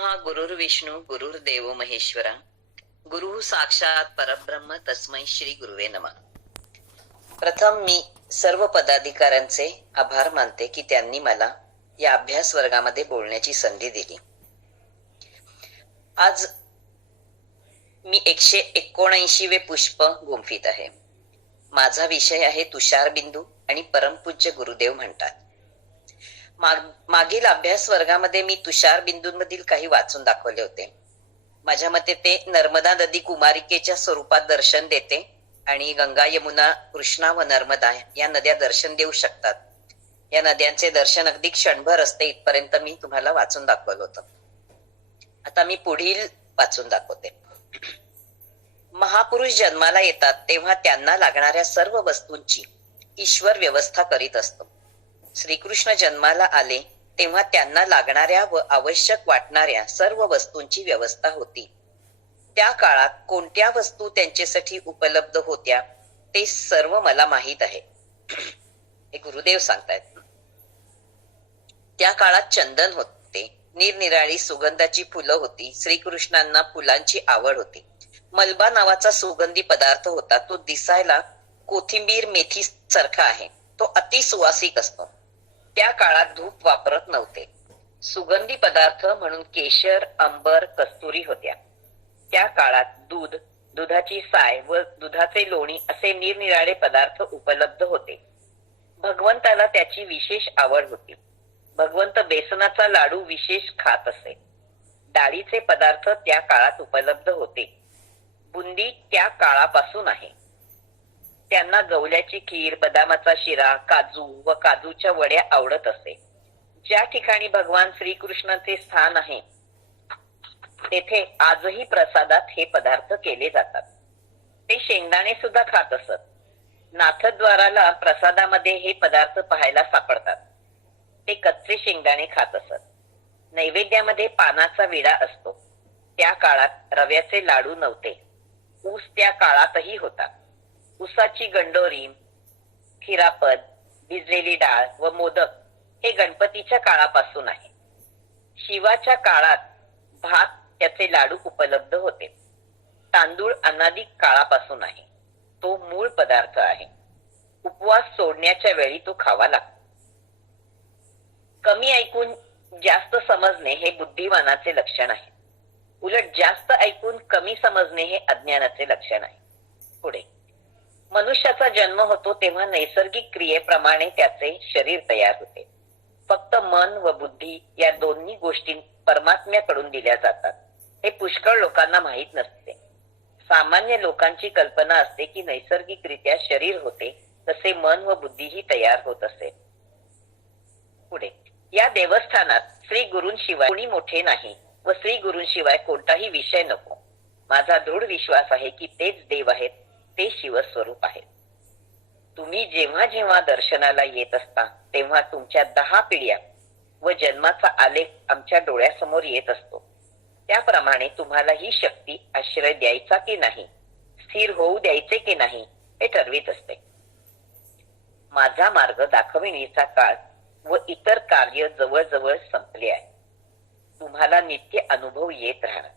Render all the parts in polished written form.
ब्रह्मा गुरुर्विष्णू गुरुर्देव महेश्वरा गुरु साक्षात परब्रह्म तस्मै श्री गुरुवे नमः. प्रथम मी सर्व पदाधिकाऱ्यांचे आभार मानते की त्यांनी मला या अभ्यास वर्गामध्ये बोलण्याची संधी दिली. आज मी 179वे पुष्प गुंफित आहे. माझा विषय आहे तुषारबिंदू आणि परमपूज्य गुरुदेव म्हणतात. मागील अभ्यास वर्गामध्ये मी तुषारबिंदूंमधील काही वाचून दाखवले होते. माझ्या मते ते नर्मदा नदी कुमारिकेच्या स्वरूपात दर्शन देते आणि गंगा, यमुना, कृष्णा व नर्मदा या नद्या दर्शन देऊ शकतात. या नद्यांचे दर्शन अगदी क्षणभर असते इथपर्यंत मी तुम्हाला वाचून दाखवलं होतं. आता मी पुढील वाचून दाखवते. महापुरुष जन्माला येतात तेव्हा त्यांना लागणाऱ्या सर्व वस्तूंची ईश्वर व्यवस्था करीत असतो. श्रीकृष्ण जन्माला आले तेव्हा त्यांना लागणाऱ्या व आवश्यक वाटणाऱ्या सर्व वस्तूंची व्यवस्था होती. त्या काळात कोणत्या वस्तू त्यांच्यासाठी उपलब्ध होत्या ते सर्व मला माहीत आहे. हे गुरुदेव सांगतायत. त्या काळात चंदन होते, निरनिराळी सुगंधाची फुलं होती. श्रीकृष्णांना फुलांची आवड होती. मलबा नावाचा सुगंधी पदार्थ होता. तो दिसायला कोथिंबीर मेथी सारखा आहे. तो अति सुवासिक असतो. त्या काळात धूप वापरत नव्हते. सुगंधी पदार्थ म्हणून केशर, अंबर, कस्तुरी होत्या. त्या काळात दूध, दुधाची साय व दुधाचे लोणी असे निरनिराळे पदार्थ उपलब्ध होते. भगवंताला त्याची विशेष आवड होती. भगवंत बेसनाचा लाडू विशेष खात असे. डाळीचे पदार्थ त्या काळात उपलब्ध होते. बुंदी त्या काळापासून आहे. त्यांना गवल्याची खीर, बदामाचा शिरा, काजू व काजूच्या वड्या आवडत असे. ज्या ठिकाणी भगवान श्रीकृष्णाचे स्थान आहे तेथे आजही प्रसादात हे पदार्थ केले जातात. ते शेंगदाणे सुद्धा खात असत. नाथद्वाराला प्रसादामध्ये हे पदार्थ पाहायला सापडतात. ते कच्चे शेंगदाणे खात असत. नैवेद्यामध्ये पानाचा विडा असतो. त्या काळात रव्याचे लाडू नव्हते. ऊस त्या काळातही होता. उसाची गंडोरी, खिरापद, भिजलेली डाळ व मोदक हे गणपतीच्या काळापासून आहे. शिवाच्या काळात भात, त्याचे लाडू उपलब्ध होते. तांदूळ अनादी काळापासून आहे. तो मूळ पदार्थ आहे. उपवास सोडण्याच्या वेळी तो खावा लागतो. कमी ऐकून जास्त समजणे हे बुद्धिमानाचे लक्षण आहे. उलट जास्त ऐकून कमी समजणे हे अज्ञानाचे लक्षण आहे. पुढे मनुष्याचा जन्म होतो तेव्हा नैसर्गिक क्रियेप्रमाणे त्याचे शरीर तयार होते. फक्त मन व बुद्धी या दोन्ही गोष्टी परमात्म्याकडून दिल्या जातात. हे पुष्कळ लोकांना माहीत नसते. सामान्य लोकांची कल्पना असते की नैसर्गिकरित्या शरीर होते तसे मन व बुद्धीही तयार होत असे. पुढे या देवस्थानात श्री गुरूंशिवाय कोणी मोठे नाही व श्री गुरूंशिवाय कोणताही विषय नको. माझा दृढ विश्वास आहे की तेच देव आहेत, ते शिवस्वरूप आहेत. तुम्ही जेव्हा जेव्हा दर्शनाला येत असता तेव्हा तुमच्या 10 पिढ्या व जन्माचा आलेख आमच्या डोळ्यासमोर येत असतो. त्याप्रमाणे तुम्हाला ही शक्ती आश्रय द्यायचा की नाही, स्थिर होऊ द्यायचे की नाही हे ठरवित असते. माझा मार्ग दाखविण्याचा काळ व इतर कार्य जवळजवळ संपले आहे. तुम्हाला नित्य अनुभव येत राहणार.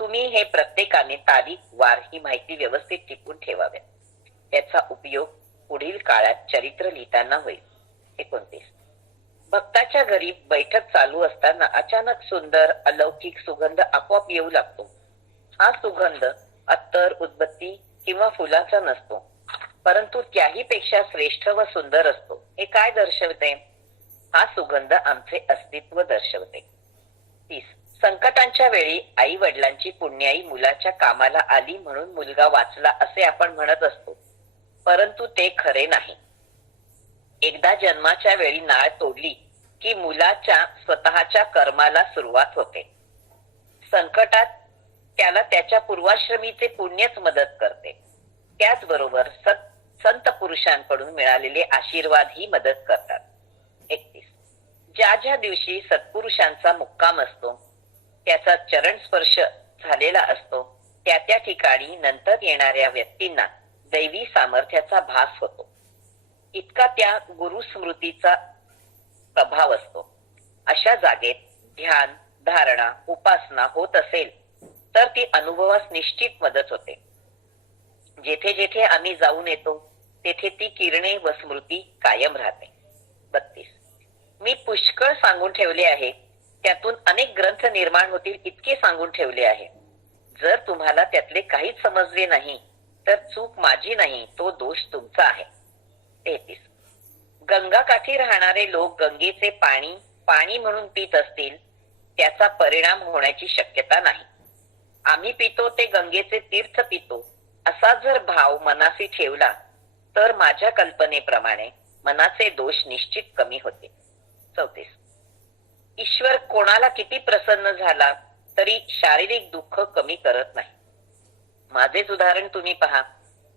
तुम्ही हे प्रत्येकाने तारीख, वार ही माहिती व्यवस्थित टिपून ठेवाव्या. त्याचा उपयोग पुढील काळात चरित्र लिहिताना होईल. 29 भक्ताच्या घरी बैठक चालू असताना अचानक सुंदर अलौकिक सुगंध आपोआप येऊ लागतो. हा सुगंध अत्तर, उदबत्ती किंवा फुलाचा नसतो, परंतु त्याही पेक्षा श्रेष्ठ व सुंदर असतो. हे काय दर्शवते? हा सुगंध आमचे अस्तित्व दर्शवते. 30 संकटांच्या वेळी आई वडिलांची पुण्याई मुलाच्या कामाला आली म्हणून मुलगा वाचला असे आपण म्हणत असतो, परंतु ते खरे नाही. एकदा जन्माच्या वेळी नाळ तोडली की मुलाच्या स्वतःच्या कर्माला सुरुवात होते. संकटात त्याला त्याच्या पूर्वाश्रमीचे पुण्यच मदत करते. त्याचबरोबर संत पुरुषांकडून मिळालेले आशीर्वाद ही मदत करतात. 31 ज्या ज्या दिवशी सत्पुरुषांचा मुक्काम असतो, त्याचा चरण स्पर्श झालेला असतो, त्या त्या ठिकाणी नंतर येणाऱ्या व्यक्तींना दैवी सामर्थ्याचा भास होतो. इतका त्या गुरु स्मृतीचा प्रभाव असतो. अशा जागेत ध्यान, धारणा, उपासना होत असेल तर ती अनुभवास निश्चित मदत होते. जेथे जेथे आम्ही जाऊन येतो तेथे ती किरणे व स्मृती कायम राहते. 32. मी पुष्कळ सांगून ठेवले आहे, त्यातून अनेक ग्रंथ निर्माण होतील इतके सांगून ठेवले आहे. जर तुम्हाला त्यातले काहीच समजले नाही तर चूक माझी नाही, तो दोष तुमचा आहे. 33. गंगाकाठी राहणारे लोक गंगेचे पाणी पाणी म्हणून पित असतील, त्याचा परिणाम होण्याची शक्यता नाही. आम्ही पितो ते गंगेचे तीर्थ पितो असा जर भाव मनासी ठेवला तर माझ्या कल्पनेप्रमाणे मनाचे दोष निश्चित कमी होते. 34. ईश्वर कोणाला किती प्रसन्न झाला तरी शारीरिक दुःख कमी करत नाही. माझेच उदाहरण तुम्ही पहा.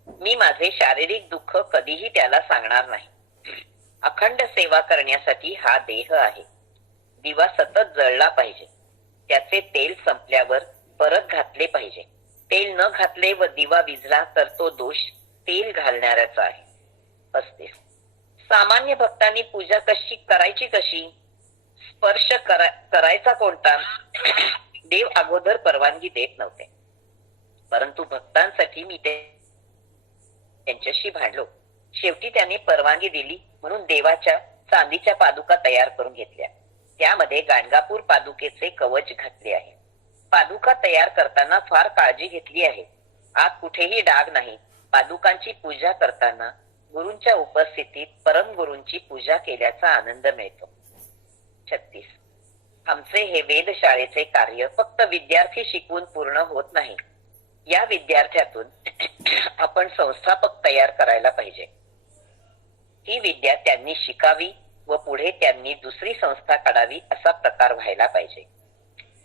मी माझे शारीरिक दुःख कधीही त्याला सांगणार नाही. अखंड सेवा करण्यासाठी हा देह आहे. दिवा सतत जळला पाहिजे. त्याचे तेल संपल्यावर परत घातले पाहिजे. तेल न घातले व दिवा विझला तर तो दोष तेल घालणाऱ्याचा आहे. 35. सामान्य भक्तांनी पूजा कशी स्पर्श करायचा कोणता देव अगोदर परवानगी देत नव्हते, परंतु भक्तांसाठी मी त्यांच्याशी भांडलो. शेवटी त्याने परवानगी दिली म्हणून देवाच्या चांदीच्या पादुका तयार करून घेतल्या. त्यामध्ये गाणगापूर पादुकेचे कवच घातले आहे. पादुका तयार करताना फार काळजी घेतली आहे. आत कुठेही डाग नाही. पादुकांची पूजा करताना गुरूंच्या उपस्थितीत परम गुरूंची पूजा केल्याचा आनंद मिळतो. 36. आमचे हे वेधशाळेचे कार्य फक्त विद्यार्थी शिकवून पूर्ण होत नाही. या विद्यार्थ्यातून आपण संस्थापक तयार करायला पाहिजे. ही विद्या त्यांनी शिकावी व पुढे त्यांनी दुसरी संस्था काढावी असा प्रकार व्हायला पाहिजे.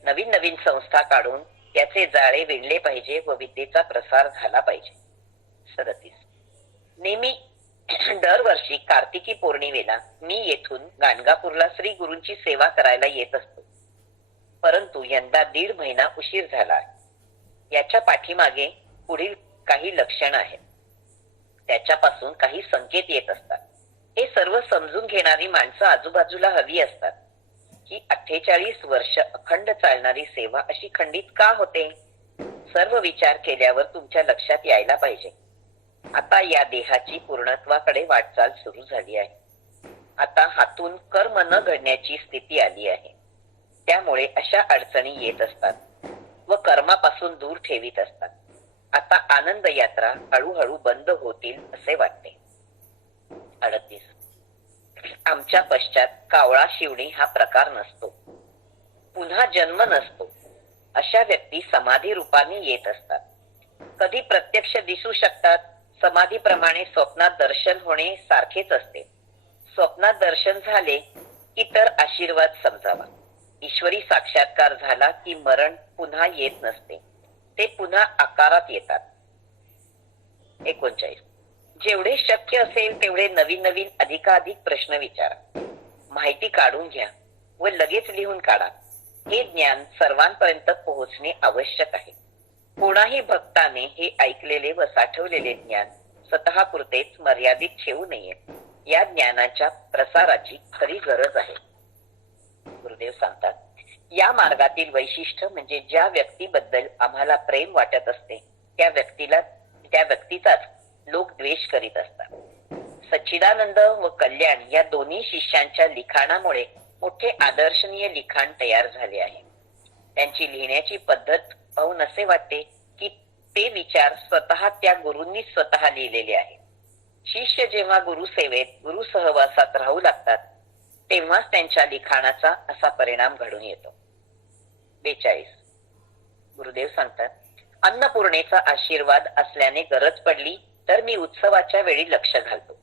नवीन नवीन संस्था काढून त्याचे जाळे विणले पाहिजे व विद्येचा प्रसार झाला पाहिजे. 37. नेहमी दरवर्षी कार्तिकी पौर्णिमेला मी येथून गाणगापूरला श्री गुरूंची सेवा करायला येत असतो, परंतु यंदा 1.5 महिना उशीर झाला. याच्या पाठीमागे पुढील काही लक्षण आहेत. त्याच्यापासून काही संकेत येत असतात. हे सर्व समजून घेणारी माणसं आजूबाजूला हवी असतात. ही 48 वर्ष अखंड चालणारी सेवा अशी खंडित का होते? सर्व विचार केल्यावर तुमच्या लक्षात यायला पाहिजे. आता या देहाची पूर्णत्वाकडे वाटचाल सुरू झाली आहे. आता हातून कर्म न घडण्याची स्थिती आली आहे. त्यामुळे अशा अडचणी येत असतात व कर्मापासून दूर ठेवीत असतात. आता आनंद यात्रा हळूहळू बंद होतील असे वाटते. 38. आमच्या पश्चात कावळा शिवणे हा प्रकार नसतो. पुन्हा जन्म नसतो. अशा व्यक्ती समाधी रूपाने येत असतात. कधी प्रत्यक्ष दिसू शकतात. समाधीप्रमाणे स्वप्नात दर्शन होणे सारखेच असते. स्वप्नात दर्शन झाले की तर आशीर्वाद समजावा. ईश्वरी साक्षात्कार झाला की मरण पुन्हा येत नसते. ते पुन्हा आकारात येतात. 39. जेवढे शक्य असेल तेवढे नवीन नवीन अधिकाधिक प्रश्न विचारा. माहिती काढून घ्या व लगेच लिहून काढा. हे ज्ञान सर्वांपर्यंत पोहोचणे आवश्यक आहे. कोणाही भक्ताने हे ऐकलेले व साठवलेले ज्ञान स्वतःपुरतेच मर्यादित ठेवू नये. या ज्ञानाच्या प्रसाराची खरी गरज आहे. गुरुदेव सांगतात, या मार्गातील वैशिष्ट्य म्हणजे ज्या व्यक्तीबद्दल आम्हाला प्रेम वाटत असते त्या व्यक्तीचाच लोक द्वेष करीत असतात. सच्चिदानंद व कल्याण या दोन्ही शिष्यांच्या लिखाणामुळे मोठे आदर्शनीय लिखाण तयार झाले आहे. त्यांची लिहिण्याची पद्धत पाहून असे वाटते की ते विचार स्वतः त्या गुरूंनी स्वतः लिहिलेले आहे. शिष्य जेव्हा गुरु सेवेत गुरु सहवासात राहू लागतात तेव्हाच त्यांच्या लिखाणाचा असा परिणाम घडून येतो. 42. गुरुदेव सांगतात, अन्नपूर्णेचा आशीर्वाद असल्याने गरज पडली तर मी उत्सवाच्या वेळी लक्ष घालतो.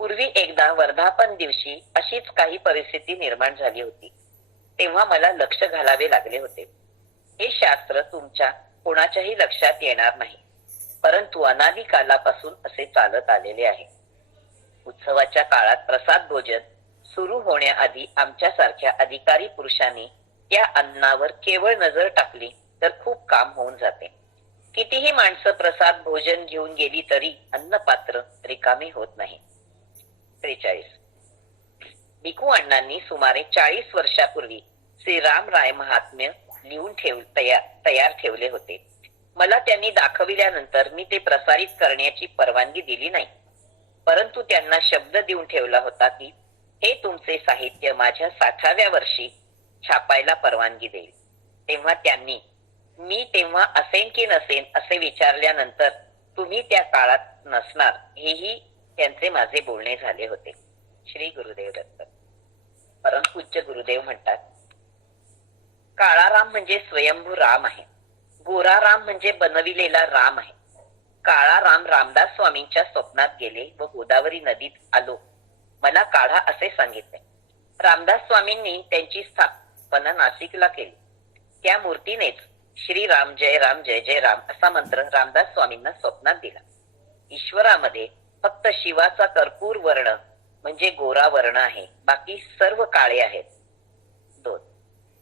पूर्वी एकदा वर्धापन दिवशी अशीच काही परिस्थिती निर्माण झाली होती. तेव्हा मला लक्ष घालावे लागले होते. हे शास्त्र तुमच्या कोणाच्याही लक्षात येणार नाही, परंतु अनादी कालापासून असे चालत आलेले आहे. उत्सवाच्या काळात प्रसाद भोजन सुरू होण्याआधी आमच्यासारख्या अधिकारी पुरुषांनी त्या अन्नावर केवळ नजर टाकली तर खूप काम होऊन जाते. कितीही माणसं प्रसाद भोजन घेऊन गेली तरी अन्नपात्र रिकामे होत नाही. 43. भिकू अण्णांनी सुमारे 40 वर्षापूर्वी श्रीराम राय महात्म्य लिहून तयार ठेवले होते. मला त्यांनी दाखविल्यानंतर मी ते प्रसारित करण्याची परवानगी दिली नाही, परंतु त्यांना शब्द देऊन ठेवला होता की हे तुमचे साहित्य माझ्या 60व्या वर्षी छापायला परवानगी देईल. तेव्हा त्यांनी मी तेव्हा असेन की नसेन असे विचारल्यानंतर तुम्ही त्या काळात नसणार हेही त्यांचे माझे बोलणे झाले होते. श्री गुरुदेव दत्त. परमपूज्य गुरुदेव म्हणतात, काळा राम म्हणजे स्वयंभू राम आहे. गोरा राम म्हणजे बनविलेला राम आहे. काळा राम रामदास स्वामींच्या स्वप्नात गेले व गोदावरी नदीत आलो मला काढा असे सांगितले. रामदास स्वामींनी त्यांची स्थापना नाशिकला केली. त्या मूर्तीनेच श्री राम जय राम असा मंत्र रामदास स्वामींना स्वप्नात दिला. ईश्वरामध्ये फक्त शिवाचा कर्पूर वर्ण म्हणजे गोरा वर्ण आहे, बाकी सर्व काळे आहेत. 2.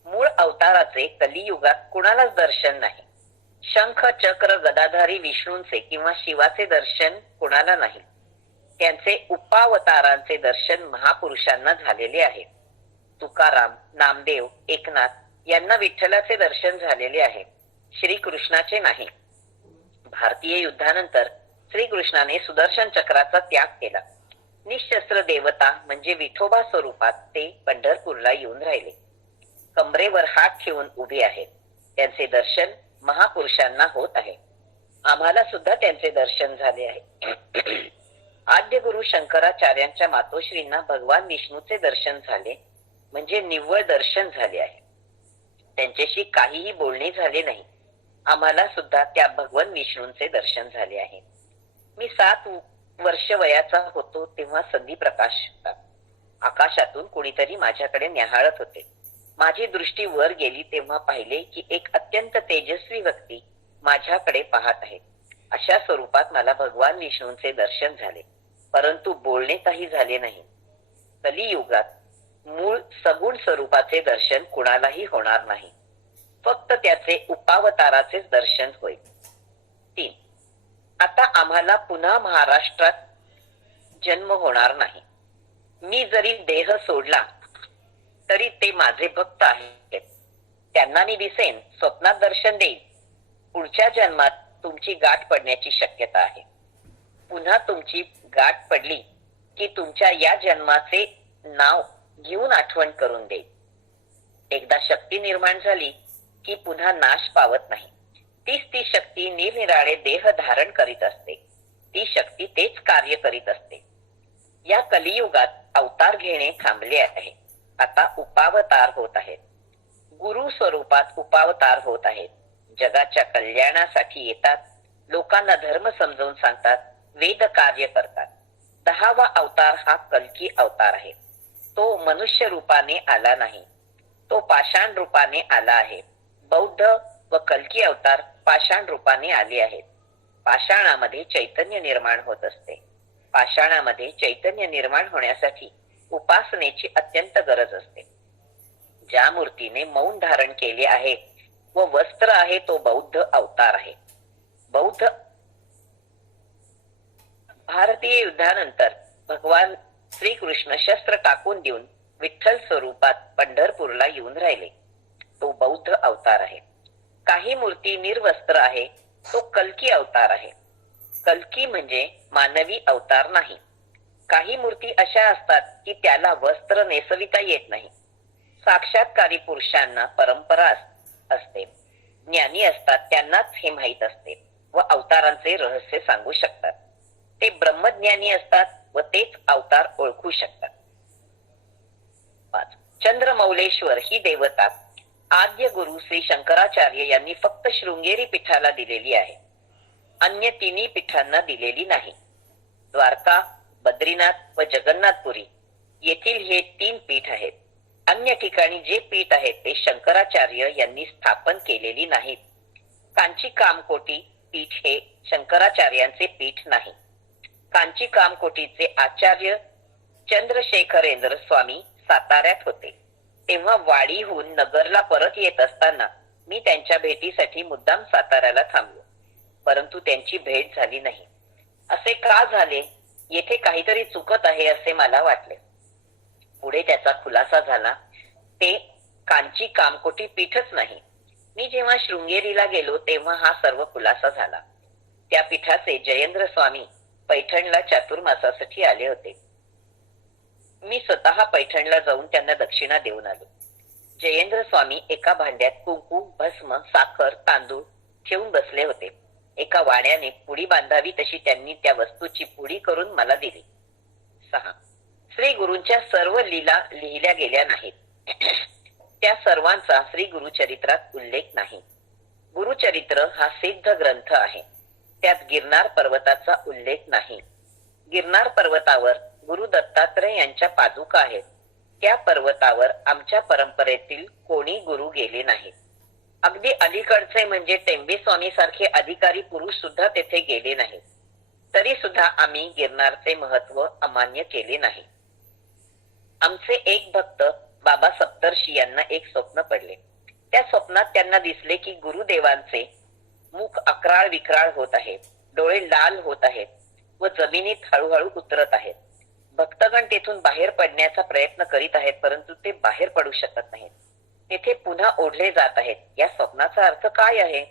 मूळ अवताराचे कलियुगात कुणालाच दर्शन नाही. शंख चक्र गदाधारी विष्णूंचे किंवा शिवाचे दर्शन कुणाला नाही. त्यांचे उपावतारांचे दर्शन महापुरुषांना झालेले आहे. तुकाराम, नामदेव, एकनाथ यांना विठ्ठलाचे दर्शन झालेले आहे, श्रीकृष्णाचे नाही. भारतीय युद्धानंतर श्रीकृष्णाने सुदर्शन चक्राचा त्याग केला. निशस्त्र देवता म्हणजे विठोबा स्वरूपात ते पंढरपूरला येऊन राहिले. कमरेवर हात ठेवून उभे आहेत. त्यांचे दर्शन महापुरुषांना होत आहे. आम्हाला सुद्धा त्यांचे दर्शन झाले आहे. आद्य गुरु शंकराचार्यांच्या मातोश्रींना भगवान विष्णूचे दर्शन झाले म्हणजे निव्वळ दर्शन झाले आहे. त्यांच्याशी काहीही बोलणे झाले नाही. आम्हाला सुद्धा त्या भगवान विष्णूंचे दर्शन झाले आहे. मी 7 वर्ष वयाचा होतो तेव्हा संधी प्रकाश होता. आकाशातून कोणीतरी माझ्याकडे न्याहाळत होते. माझी दृष्टी वर गेली तेव्हा पाहिले की एक अत्यंत तेजस्वी व्यक्ती माझ्याकडे पाहत आहे. अशा स्वरूपात मला भगवान विष्णूंचे दर्शन झाले, परंतु बोलणे काही झाले नाही. कलियुगात मूळ सगुण स्वरूपाचे दर्शन कुणालाही होणार नाही, फक्त त्याचे उपावताराचेच दर्शन होईल. 3. आता आम्हाला पुन्हा महाराष्ट्रात जन्म होणार नाही. मी जरी देह सोडला तरी ते माझे भक्त आहेत. त्यांना मी दिसेन, स्वप्नात दर्शन देईल. पुढच्या जन्मात तुमची गाठ पडण्याची शक्यता आहे. पुन्हा तुमची गाठ पडली की तुमच्या या जन्माचे नाव घेऊन आठवण करून देईल. एकदा शक्ती निर्माण झाली की पुन्हा नाश पावत नाही. तीच ती शक्ती निरनिराळे देह धारण करीत असते. ती शक्ती तेच कार्य करीत असते. या कलियुगात अवतार घेणे थांबले आहे. आता उपावतार होत आहेत. गुरु स्वरूपात उपावतार होत आहेत. जगाच्या कल्याणासाठी येतात. लोकांना धर्म समजावून सांगतात. वेद कार्य करतात. 10वा अवतार हा कल्की अवतार आहे. तो मनुष्य रूपाने आला नाही, तो पाषाण रूपाने आला आहे. बौद्ध व कल्की अवतार पाषाण रूपाने आले आहेत. पाषाणामध्ये चैतन्य निर्माण होत असते. पाषाणामध्ये चैतन्य निर्माण होण्यासाठी उपासनेची अत्यंत गरज असते. ज्या मूर्तीने मौन धारण केले आहे व वस्त्र आहे तो बौद्ध अवतार आहे. बौद्ध भारतीय युद्धानंतर भगवान श्रीकृष्ण शस्त्र टाकून देऊन विठ्ठल स्वरूपात पंढरपूरला येऊन राहिले. तो बौद्ध अवतार आहे. काही मूर्ती निर्वस्त्र आहे, तो कल्की अवतार आहे. कल्की म्हणजे मानवी अवतार नाही. काही मूर्ती अशा असतात की त्याला वस्त्र नेसविता येत नाही. साक्षात्कारी पुरुषांना परंपरा असते. ज्ञानी असतात, त्यांनाच हे माहीत असते व अवतारांचे रहस्य सांगू शकतात. ते ब्रह्मज्ञानी असतात व तेच अवतार ओळखू शकतात. 5. चंद्रमौलेश्वर ही देवता आद्य गुरु श्री शंकराचार्य यांनी फक्त शृंगेरी पीठाला दिलेली आहे. अन्य तिन्ही पीठांना दिलेली नाही. द्वारका, बद्रीनाथ व जगन्नाथपुरी येथील हे 3 पीठ आहेत. अन्य ठिकाणी जे पीठ आहेत ते शंकराचार्य यांनी स्थापन केलेली नाहीत. कांची कामकोटी पीठ हे शंकराचार्यांचे पीठ नाही. कांची कामकोटीचे आचार्य चंद्रशेखरेंद्र स्वामी साताऱ्यात होते. तेव्हा वाडीहून नगरला परत येत असताना मी त्यांच्या भेटीसाठी मुद्दाम साताऱ्याला थांबलो, परंतु त्यांची भेट झाली नाही. असे का झाले? येथे काहीतरी चुकत आहे असे मला वाटले. पुढे त्याचा खुलासा झाला. ते कांची कामकोटी पीठच नाही. मी जेव्हा शृंगेरीला गेलो तेव्हा हा सर्व खुलासा झाला. त्या पीठाचे जयेंद्र स्वामी पैठणला चातुर्मासासाठी आले होते. मी स्वतः पैठणला जाऊन त्यांना दक्षिणा देऊन आलो. जयेंद्र स्वामी एका भांड्यात कुंकू, भस्म, साखर, तांदूळ ठेवून बसले होते. एका वाड्याने पुडी बांधावी तशी त्यांनी त्या वस्तूची पुडी करून मला दिली. 6. श्री गुरूंच्या सर्व लीला लिहिल्या गेल्या नाहीत. त्या सर्वांचा श्री गुरुचरित्रात उल्लेख नाही. गुरुचरित्र हा सिद्ध ग्रंथ आहे. त्यात गिरनार पर्वताचा उल्लेख नाही. गिरनार पर्वतावर गुरु दत्तात्रय यांच्या पादुका आहेत. त्या पर्वतावर आमच्या परंपरेतील कोणी गुरु गेले नाहीत. अगदी अलीकडचे म्हणजे टेंबे स्वामी सारखे अधिकारी पुरुष सुद्धा तेथे गेले नाहीत. तरी सुद्धा आम्ही गिरनारचे महत्व अमान्य केले नाही. आमचे एक भक्त बाबा सप्तर्षी यांना एक स्वप्न पडले. त्या स्वप्नात त्यांना दिसले की गुरुदेवांचे मुख अक्राळ विक्राळ होत आहे, डोळे लाल होत आहेत व जमिनीत हळूहळू उतरत आहेत. भक्तगण तेथून बाहेर पडण्याचा प्रयत्न करीत आहेत, परंतु ते बाहेर पडू शकत नाहीत. तेथे पुन्हा ओढले जात आहेत. या स्वप्नाचा अर्थ काय आहे?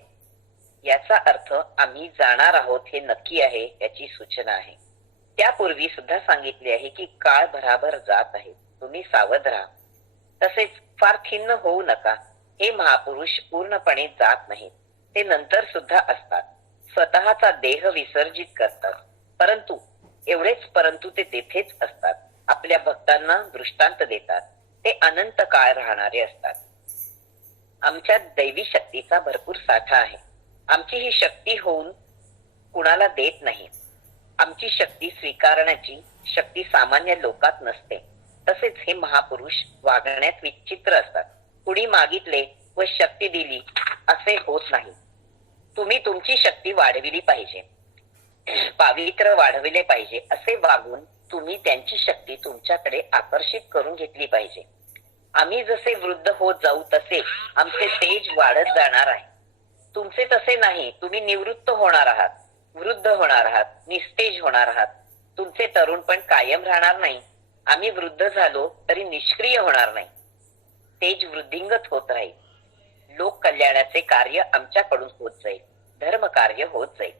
याचा अर्थ आम्ही जाणार आहोत हे नक्की आहे याची सूचना आहे. त्यापूर्वी सुद्धा सांगितले आहे की काळ भराभर जात आहे, तुम्ही सावध राहा. तसेच फार खिन्न होऊ नका. हे महापुरुष पूर्णपणे जात नाहीत. ते नंतर सुद्धा असतात. स्वतःचा देह विसर्जित करतात. परंतु ते तेथेच असतात. आपल्या भक्तांना दृष्टांत देतात. ते अनंत काळ राहणारे असतात. आमच्यात दैवी शक्तीचा भरपूर साठा आहे. आमची ही शक्ती होऊन कुणाला देत नाही. आमची शक्ती स्वीकारण्याची शक्ती सामान्य लोकात नसते. तसेच हे महापुरुष वागण्यात विचित्र असतात. कुणी मागितले व शक्ती दिली असे होत नाही. तुम्ही तुमची शक्ती वाढविली पाहिजे, पावित्र्य वाढविले पाहिजे. असे वागून तुम्ही त्यांची शक्ती तुमच्याकडे आकर्षित करून घेतली पाहिजे. आम्ही जसे वृद्ध होत जाऊ तसे आमचे तेज वाढत जाणार आहे. तुमचे तसे नाही. तुम्ही निवृत्त होणार आहात, वृद्ध होणार आहात, निस्तेज होणार आहात. तुमचे तरुणपण कायम राहणार नाही. आम्ही वृद्ध झालो तरी निष्क्रिय होणार नाही. तेज वृद्धिंगत होत राहील. लोक कल्याणाचे कार्य आमच्याकडून होत जाईल. धर्म कार्य होत जाईल.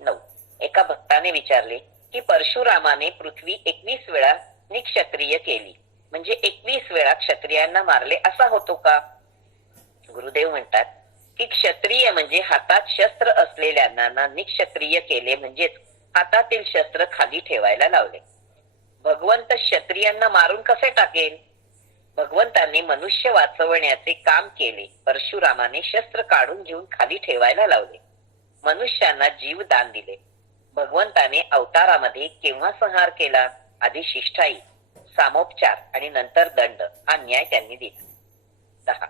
9. एका भक्ताने विचारले की परशुरामाने पृथ्वी 21 वेळा निक्षत्रिय केली, म्हणजे 21 वेळा क्षत्रियांना मारले असा होतो का? गुरुदेव म्हणतात की क्षत्रिय म्हणजे हातात शस्त्र असलेल्यांना निक्षत्रिय केले, म्हणजेच हातातील शस्त्र खाली ठेवायला लावले. भगवंत क्षत्रियांना मारून कसे टाकेल? भगवंतांनी मनुष्य वाचवण्याचे काम केले. परशुरामाने शस्त्र काढून घेऊन खाली ठेवायला लावले. मनुष्यांना जीव दान दिले. भगवंताने अवतारामध्ये केव्हा संहार केला? आधी शिष्टाई, सामोपचार आणि नंतर दंड हा न्याय त्यांनी दिला. 10.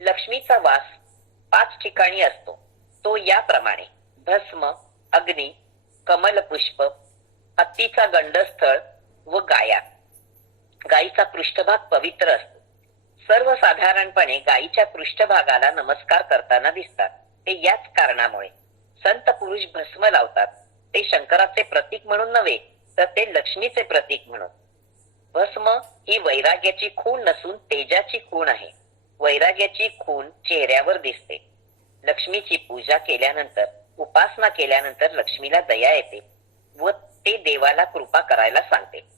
लक्ष्मीचा वास 5 ठिकाणी असतो. तो याप्रमाणे: भस्म, अग्नी, कमलपुष्प, हत्तीचा गंडस्थळ व गाया. गायीचा पृष्ठभाग पवित्र असतो. सर्वसाधारणपणे गायीच्या पृष्ठभागाला नमस्कार करताना दिसतात. ते याच कारणामुळे संत पुरुष भस्म लावतात. ते शंकराचे प्रतीक म्हणून नव्हे, तर ते लक्ष्मीचे प्रतीक म्हणून. भस्म ही वैराग्याची खूण नसून तेजाची खूण आहे. वैराग्याची खूण चेहऱ्यावर दिसते. लक्ष्मीची पूजा केल्यानंतर, उपासना केल्यानंतर लक्ष्मीला दया येते व ते देवाला कृपा करायला सांगते.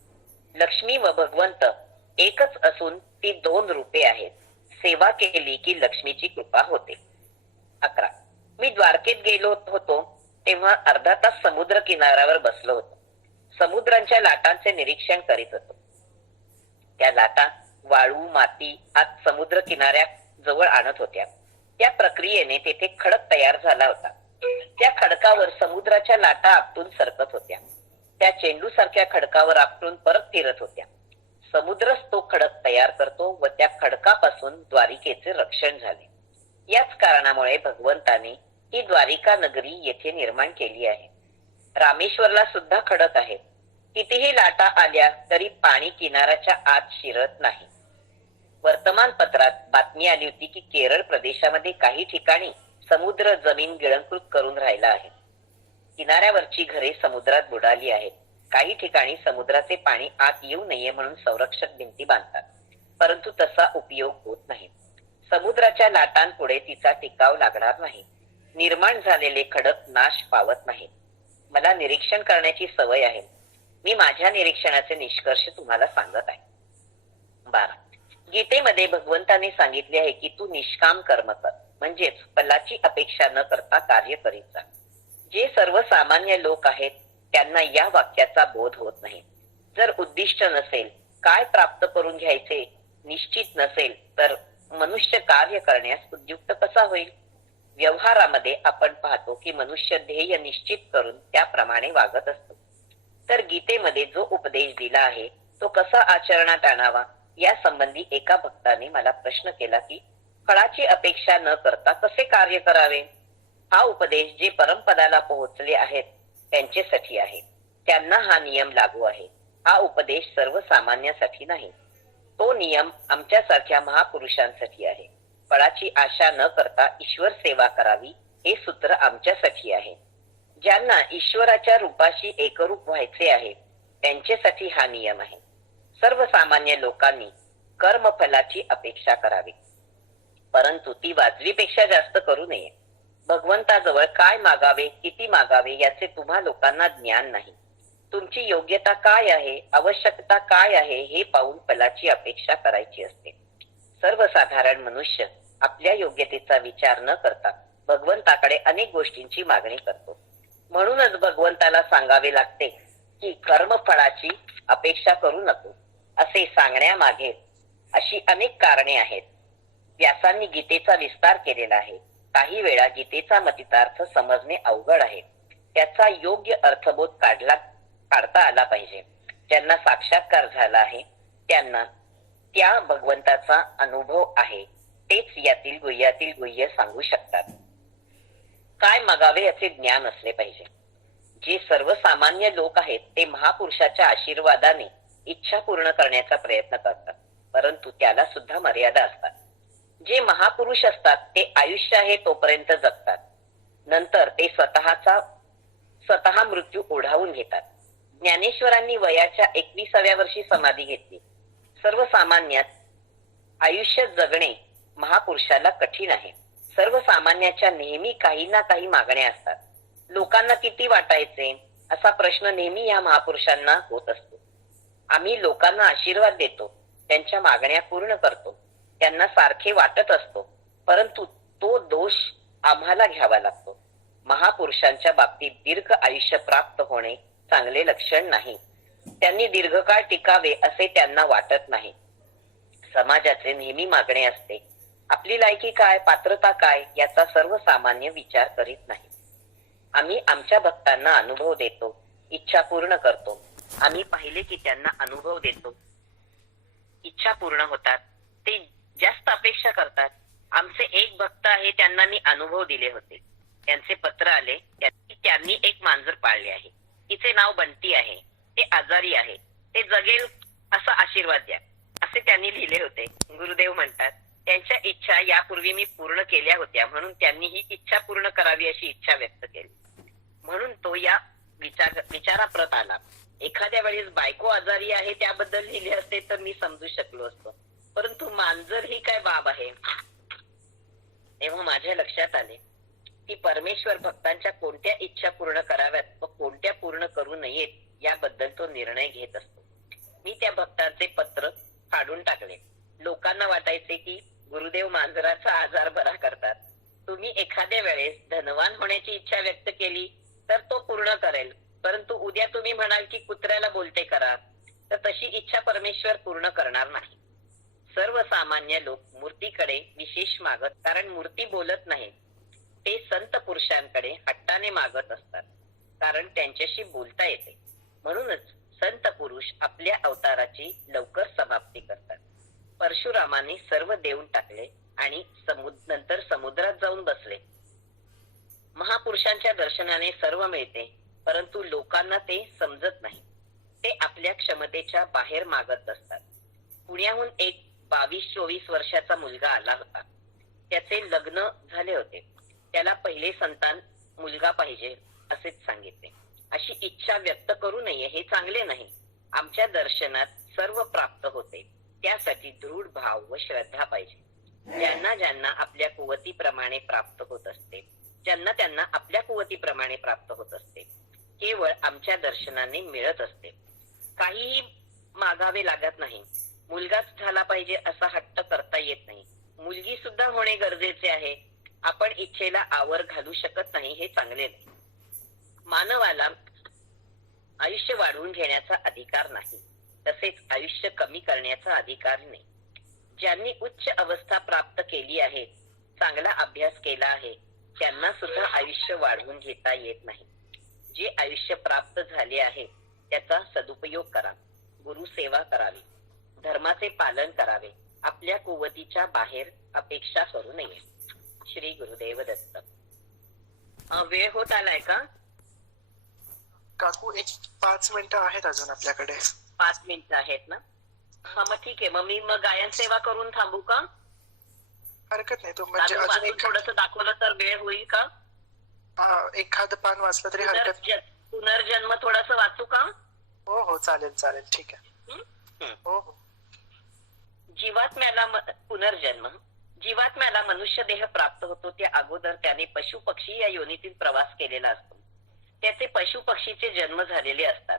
लक्ष्मी व भगवंत एकच असून ती 2 रूपे आहेत. सेवा केली की लक्ष्मीची कृपा होते. 11. मी द्वारकेत गेलो होतो तेव्हा अर्धा तास समुद्र किनाऱ्यावर बसलो होतो. समुद्रांच्या लाटांचे निरीक्षण करीत होतो. त्या लाटा वाळू, माती आत समुद्र किनाऱ्या जवळ आणत होत्या. त्या प्रक्रियेने तेथे खडक तयार झाला होता. त्या खडकावर समुद्राच्या लाटा आपटून सरकत होत्या. त्या चेंडू सारख्या खडकावर आपटून परत फिरत होत्या. समुद्रच तो खडक तयार करतो व त्या खडकापासून द्वारिकेचे रक्षण झाले. याच कारणामुळे भगवंताने ही द्वारिका नगरी येथे निर्माण केली आहे. रामेश्वरला सुद्धा खडक आहेत. कितीही लाटा आल्या तरी पाणी किनाऱ्याच्या आत शिरत नाही. वर्तमानपत्रात बातमी आली होती की केरळ प्रदेशामध्ये काही ठिकाणी समुद्र जमीन गिळंकृत करून राहिला आहे. किनाऱ्यावरची घरे समुद्रात बुडाली आहेत. काही ठिकाणी समुद्राचे पाणी आत येऊ नये म्हणून संरक्षक भिंती बांधतात, परंतु तसा उपयोग होत नाही. समुद्राच्या लाटांपुढे तिचा टिकाव लागणार नाही. निर्माण झालेले खडक नाश पावत नाहीत. मला निरीक्षण करण्याची सवय आहे. मी माझ्या निरीक्षणाचे निष्कर्ष तुम्हाला सांगत आहे. 12. गीतेमध्ये भगवंताने सांगितले आहे की तू निष्काम कर्म कर, म्हणजेच फलाची अपेक्षा न करता कार्य करीत जा. जे सर्वसामान्य लोक आहेत त्यांना या वाक्याचा बोध होत नाही. जर उद्दिष्ट नसेल, काय प्राप्त करून घ्यायचे निश्चित नसेल, तर मनुष्य कार्य करण्यास उद्युक्त कसा होईल? व्यवहारामध्ये आपण पाहतो की मनुष्य ध्येय निश्चित करून त्याप्रमाणे वागत असतो. तर गीतेमध्ये जो उपदेश दिला आहे तो कसा आचरणात आणावा या संबंधी एका भक्ताने मला प्रश्न केला की फळाची अपेक्षा न करता कसे कार्य करावे. हा उपदेश जे परमपदाला पोहोचले आहेत त्यांच्यासाठी आहे. त्यांना हा नियम लागू आहे. हा उपदेश सर्वसामान्यांसाठी नाही. तो नियम आमच्यासारख्या महापुरुषांसाठी आहे. फळाची आशा न करता ईश्वर सेवा करावी हे सूत्र आमच्यासाठी आहे. ज्यांना ईश्वराच्या रूपाशी एकरूप व्हायचे आहे त्यांच्यासाठी हा नियम आहे. सर्वसामान्य लोकांनी कर्मफलाची अपेक्षा करावी, परंतु ती वाजवीपेक्षा जास्त करू नये. भगवंताजवळ काय मागावे, किती मागावे याचे तुम्हा लोकांना ज्ञान नाही. तुमची योग्यता काय आहे, आवश्यकता काय आहे हे पाहून फलाची अपेक्षा करायची असते. सर्वसाधारण मनुष्य आपल्या योग्यतेचा विचार न करता भगवंताकडे अनेक गोष्टींची मागणी करतो. म्हणूनच भगवंताला सांगावे लागते की कर्मफळाची अपेक्षा करू नको. असे सांगण्यामागे अशी अनेक कारणे आहेत. व्यासांनी गीतेचा विस्तार केलेला आहे. काही वेळा गीतेचा मतितार्थ समजणे अवघड आहे. त्याचा योग्य अर्थबोध काढता आला पाहिजे. ज्यांना साक्षात्कार झाला आहे त्यांना त्या भगवंताचा अनुभव आहे तेच यातील गुह्य सांगू शकतात. काय मागावे याचे ज्ञान असले पाहिजे. जे सर्वसामान्य लोक आहेत ते महापुरुषाच्या आशीर्वादाने इच्छा पूर्ण करण्याचा प्रयत्न करतात, परंतु त्याला सुद्धा मर्यादा असतात. जे महापुरुष असतात ते आयुष्य आहे तोपर्यंत जगतात. नंतर ते स्वतः मृत्यू ओढावून घेतात. ज्ञानेश्वरांनी वयाच्या 21व्या वर्षी समाधी घेतली. सर्वसामान्यात आयुष्य जगणे महापुरुषाला कठीण आहे. सर्वसामान्याच्या नेहमी काही ना काही मागण्या असतात. लोकांना किती वाटायचे असा प्रश्न नेहमी या महापुरुषांना होत असतो. आम्ही लोकांना आशीर्वाद देतो, त्यांच्या मागण्या पूर्ण करतो, त्यांना सारखे वाटत असतो, परंतु तो दोष आम्हाला घ्यावा लागतो. महापुरुषांच्या बाबतीत दीर्घ आयुष्य प्राप्त होणे चांगले लक्षण नाही. त्यांनी दीर्घकाळ टिकावे असे त्यांना वाटत नाही. समाजाचे नेहमी मागणे असते. आपली लायकी काय, पात्रता काय याचा सर्वसामान्य विचार करीत नाही. आम्ही आमच्या भक्तांना अनुभव देतो, इच्छा पूर्ण करतो. आम्ही पाहिले की त्यांना अनुभव देतो, इच्छा पूर्ण होतात, ते जास्त अपेक्षा करतात. आमचे एक भक्त आहे, त्यांना मी अनुभव दिले होते. त्यांचे पत्र आले, त्यांनी एक मांजर पाळले आहे. तिचे नाव बंटी आहे. ते आजारी आहे, ते जगेल असा आशीर्वाद द्या असे त्यांनी लिहिले होते. गुरुदेव म्हणतात त्यांच्या इच्छा यापूर्वी मी पूर्ण केल्या होत्या, म्हणून त्यांनी ही इच्छा पूर्ण करावी अशी इच्छा व्यक्त केली. म्हणून तो या विचाराप्रत आला. एखाद्या वेळेस बायको आजारी आहे त्याबद्दल लिहिले असते तर मी समजू शकलो असतो, परंतु मांजर ही काय बाब आहे. तेव्हा माझ्या लक्षात आले की परमेश्वर भक्तांच्या कोणत्या इच्छा पूर्ण कराव्यात व कोणत्या पूर्ण करू नयेत याबद्दल तो निर्णय घेत असतो. मी त्या भक्तांचे पत्र फाडून टाकले. लोकांना वाटायचे की गुरुदेव मांजराचा आजार बरा करतात. तुम्ही एखाद्या वेळेस धनवान होण्याची इच्छा व्यक्त केली तर तो पूर्ण करेल, परंतु उद्या तुम्ही म्हणाल की कुत्र्याला बोलते करा, तर तशी इच्छा परमेश्वर पूर्ण करणार नाही. सर्वसामान्य लोक मूर्तीकडे विशेष मागत, कारण मूर्ती बोलत नाही. ते संत पुरुषांकडे हट्टाने मागत असतात, कारण त्यांच्याशी बोलता येते. म्हणूनच संत पुरुष आपल्या अवताराची लवकर समाप्ती करतात. परशुरामाने सर्व देऊन टाकले आणि नंतर समुद्रात जाऊन बसले. महापुरुषांच्या दर्शनाने सर्व मिळते, परंतु लोकांना ते समजत नाही. ते आपल्या क्षमतेच्या बाहेर मागत असतात. पुण्याहून एक 22-24 वर्षाचा मुलगा आला होता. त्याचे लग्न झाले होते. त्याला पहिले संतान मुलगा पाहिजे असेच सांगितले. अशी इच्छा व्यक्त करू नये हे चांगले नाही. आमच्या दर्शनात सर्व प्राप्त होते, त्यासाठी दृढ भाव व श्रद्धा पाहिजे. ज्यांना ज्यांना आपल्या कुवतीप्रमाणे प्राप्त होत असते, ज्यांना त्यांना आपल्या कुवतीप्रमाणे प्राप्त होत असते, केवळ आमच्या दर्शनाने मिळत असते. काहीही मागावे लागत नाही. मुलगाच झाला पाहिजे असा हट्ट करता येत नाही. मुलगी सुद्धा होणे गरजेचे आहे. आपण इच्छेला आवर घालू शकत नाही हे चांगले नाही. मानवाला आयुष्य वाढवून घेण्याचा अधिकार नाही, तसेच आयुष्य कमी करण्याचा अधिकार नाही. ज्यांनी उच्च अवस्था प्राप्त केली आहे, चांगला अभ्यास केला आहे, त्यांना सुद्धा आयुष्य वाढवून घेता येत नाही. जे आयुष्य प्राप्त झाले आहे त्याचा सदुपयोग करा. गुरु सेवा करावी, धर्माचे पालन करावे, आपल्या कुवतीच्या बाहेर अपेक्षा करू नये. श्री गुरुदेव दत्त. वेळ होत आलाय का काकू? 5 मिनिटं आहेत अजून आपल्याकडे. 5 मिनिटं आहेत ना? हा मग ठीक आहे. मग गायन सेवा करून थांबू का? हरकत नाही. तो म्हणजे अजून थोडस दाखवलं तर वेळ होईल का? एखादं पान वाचलं तरी हरकत. पुनर्जन्म थोडस वाचू का? हो हो, चालेल चालेल, ठीक आहे. हो हो. जीवात्म्याला पुनर्जन्म. जीवात्म्याला मनुष्य देह प्राप्त होतो त्या अगोदर त्याने पशु पक्षी या योनीतील प्रवास केलेला असतो. त्याचे पशु पक्षीचे जन्म झालेले असतात.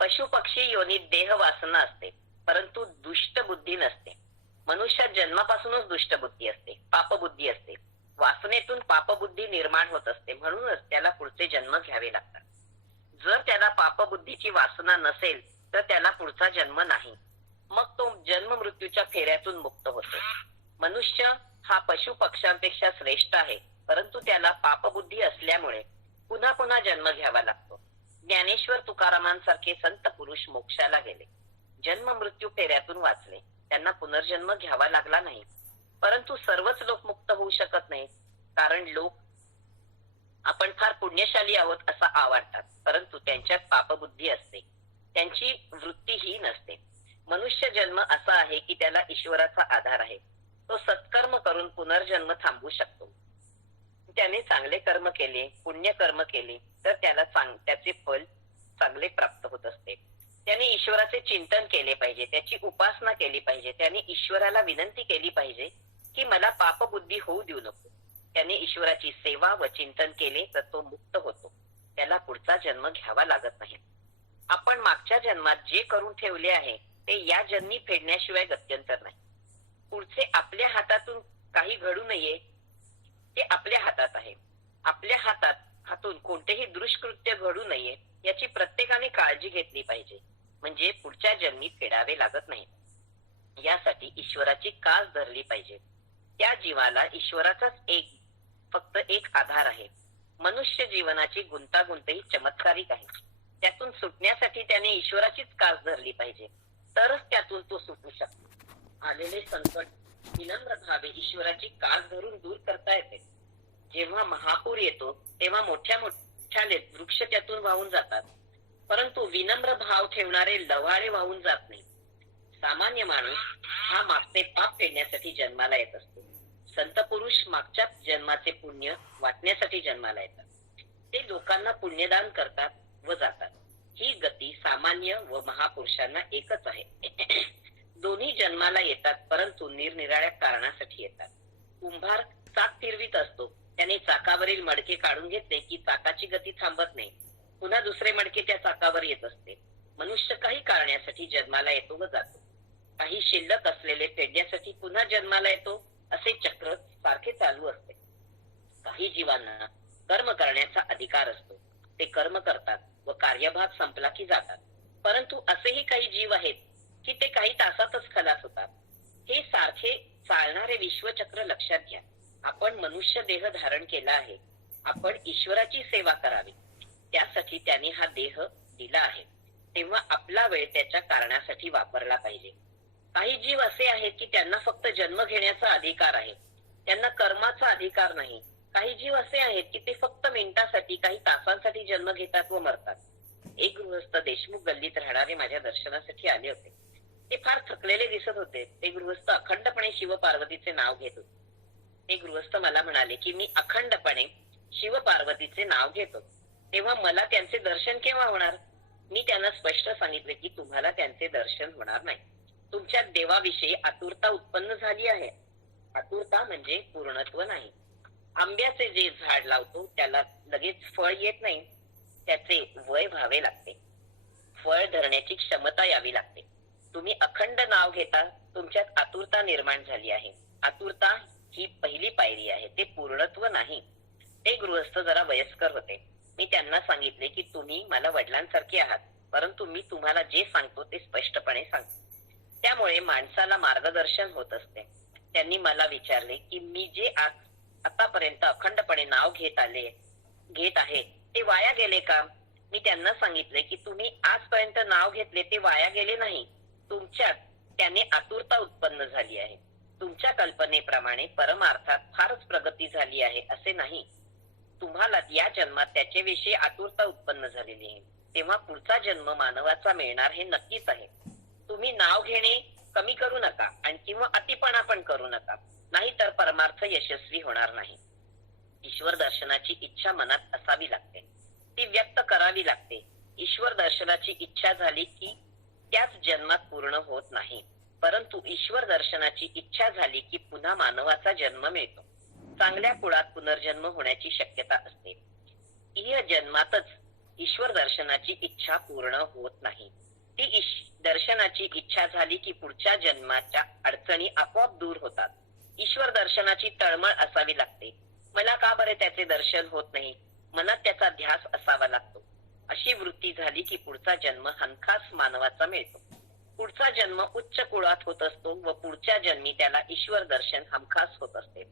पशु पक्षी योनीत देह वासना असते, परंतु दुष्ट बुद्धी नसते. मनुष्यात जन्मापासूनच दुष्ट बुद्धी असते, पापबुद्धी असते. वासनेतून पापबुद्धी निर्माण होत असते, म्हणूनच त्याला पुढचे जन्म घ्यावे लागतात. जर त्याला पापबुद्धीची वासना नसेल तर त्याला पुढचा जन्म नाही. मग तो जन्म मृत्यूच्या फेऱ्यातून मुक्त होतो. मनुष्य हा पशु पक्ष्यांपेक्षा श्रेष्ठ आहे, परंतु त्याला पापबुद्धी असल्यामुळे पुन्हा पुन्हा जन्म घ्यावा लागतो. ज्ञानेश्वर तुकारामांसारखे संत पुरुष मोक्षाला गेले, जन्म मृत्यू फेऱ्यातून वाचले, त्यांना पुनर्जन्म घ्यावा लागला नाही. परंतु सर्वच लोक मुक्त होऊ शकत नाहीत, कारण लोक आपण फार पुण्यशाली आहोत असा आवडतात, परंतु त्यांच्यात पापबुद्धी असते, त्यांची वृत्ती ही नसते. मनुष्य जन्म असा आहे की त्याला ईश्वराचा आधार आहे. तो सत्कर्म करून पुनर्जन्म थांबवू शकतो. त्याने चांगले कर्म केले, पुण्य कर्म केले तर त्याला त्याचे फल चांगले प्राप्त होत असते. त्याने ईश्वराचे चिंतन केले पाहिजे, त्याची उपासना केली पाहिजे, त्याने ईश्वराला विनंती केली पाहिजे की मला पापबुद्धी होऊ देऊ नको. त्याने ईश्वराची सेवा व चिंतन केले तर तो मुक्त होतो, त्याला पुढचा जन्म घ्यावा लागत नाही. आपण मागच्या जन्मात जे करून ठेवले आहे ते या जन्मी फेडण्याशिवाय गत्यंतर नाही. पुढचे आपल्या हातातून काही घडू नये ते आपल्या हातात आहे. आपल्या हातून कोणतेही दुष्कृत्य घडू नये याची प्रत्येकाने काळजी घेतली पाहिजे, म्हणजे पुढच्या जन्मी फेडावे लागत नाही. यासाठी ईश्वराची कास धरली पाहिजे. त्या जीवाला ईश्वराचाच फक्त एक आधार आहे. मनुष्य जीवनाची गुंतागुंत ही चमत्कारिक आहे. त्यातून सुटण्यासाठी त्याने ईश्वराचीच कास धरली पाहिजे, तरच त्यातून तो सुटू शकतो. आलेले संकट विनम्र भावे ईश्वराची कास धरून दूर करता येते. जेव्हा महापूर येतो तेव्हा मोठ्या मोठ्या वृक्ष त्यातून वाहून जातात, परंतु विनम्र भाव ठेवणारे लव्हाळे वाहून जात नाही. सामान्य माणूस हा मागचे पाप फेडण्यासाठी जन्माला येत असतो. संत पुरुष मागच्या जन्माचे पुण्य वाटण्यासाठी जन्माला येतात. ते लोकांना पुण्यदान करतात व जातात. ही गती सामान्य व महापुरुषांना एकच आहे. दोन्ही जन्माला येतात, परंतु निरनिराळ्या कारणासाठी येतात. कुंभार चाक फिरवीत असतो, त्याने चाकावरील मडके काढून घेतले की चाकाची गती थांबत नाही, पुन्हा दुसरे मडके त्या चाकावर येत असते. मनुष्य काही कारणासाठी जन्माला येतो व जातो. काही शिल्लक असलेले फेडण्यासाठी पुन्हा जन्माला येतो, असे चक्र सारखे चालू असते. काही जीवांना कर्म करण्याचा अधिकार असतो, ते कर्म करतात व कार्यभाग संपला की जातात. परंतु असेही काही जीव आहेत की ते काही तासातच खलास होतात. हे सारखे चालणारे विश्वचक्र लक्षात घ्या. आपण मनुष्य देह धारण केला आहे, आपण ईश्वराची सेवा करावी, त्यासाठी त्याने हा देह दिला आहे. तेव्हा आपला वेळ त्याच्या कारणासाठी वापरला पाहिजे. काही जीव असे आहेत की त्यांना फक्त जन्म घेण्याचा अधिकार आहे, त्यांना कर्माचा अधिकार नाही. काही जीव असे आहेत की ते फक्त मिनिटासाठी, काही तासांसाठी जन्म घेतात व मरतात. एक गृहस्थ देशमुख गल्लीत राहणारे माझ्या दर्शनासाठी आले होते. ते फार थकलेले दिसत होते. ते गृहस्थ अखंडपणे शिव पार्वतीचे नाव घेत होते. ते गृहस्थ मला म्हणाले की मी अखंडपणे शिव पार्वतीचे नाव घेतो, तेव्हा मला त्यांचे दर्शन केव्हा होणार? मी त्यांना स्पष्ट सांगितले की तुम्हाला त्यांचे दर्शन होणार नाही. तुमच्या देवाविषयी आतुरता उत्पन्न झाली आहे आतुरता म्हणजे पूर्णत्व नाही. आंब्याचे जे झाड लावतो त्याला लगेच फळ येत नाही, त्याचे वय व्हावे लागते, फळ धरण्याची क्षमता यावी लागते. तुम्ही अखंड नाव घेता, तुमच्यात आतुरता निर्माण झाली आहे. आतुरता ही पहिली पायरी आहे, ते पूर्णत्व नाही. ते गृहस्थ जरा वयस्कर होते. मी त्यांना सांगितले की तुम्ही मला वडिलांसारखे आहात, परंतु मी तुम्हाला जे सांगतो ते स्पष्टपणे सांगतो, त्यामुळे माणसाला मार्गदर्शन होत असते. त्यांनी मला विचारले की मी जे आतापर्यंत अखंडपणे नाव घेत आहे ते वाया गेले का? मी त्यांना सांगितले की तुम्ही आजपर्यंत नाव घेतले ते वाया गेले नाही, तुमच्यात त्याने आतुरता उत्पन्न झाली आहे. तुमच्या कल्पनेप्रमाणे परमार्थात फारच प्रगती झाली आहे असे नाही. तुम्हाला या जन्मात त्याच्याविषयी आतुरता उत्पन्न झालेली आहे, तेव्हा पुढचा जन्म मानवाचा मिळणार हे नक्कीच आहे. तुम्ही नाव घेणे कमी करू नका आणि किंवा अतिपणा पण करू नका, नाहीतर परमार्थ यशस्वी होणार नाही. ईश्वर दर्शनाची इच्छा मनात असावी लागते, ती व्यक्त करावी लागते. ईश्वर दर्शनाची इच्छा झाली की त्याच जन्मात पूर्ण होत नाही, परंतु ईश्वर दर्शनाची इच्छा झाली की पुन्हा मानवाचा जन्म मिळतो. चांगल्या कुळात पुनर्जन्म होण्याची शक्यता असते. इह जन्मातच ईश्वर दर्शनाची इच्छा पूर्ण होत नाही. ती दर्शनाची इच्छा झाली की पुढच्या जन्माच्या अडचणी आपोआप दूर होतात. ईश्वर दर्शनाची तळमळ असावी लागते. मला का बरे त्याचे दर्शन होत नाही, मनात त्याचा ध्यास असावा लागतो. अशी वृत्ती झाली की पुढचा जन्म हमखास मानवाचा मिळतो. पुढचा जन्म उच्च कुळात होत असतो व पुढच्या जन्मी त्याला ईश्वर दर्शन हमखास होत असते.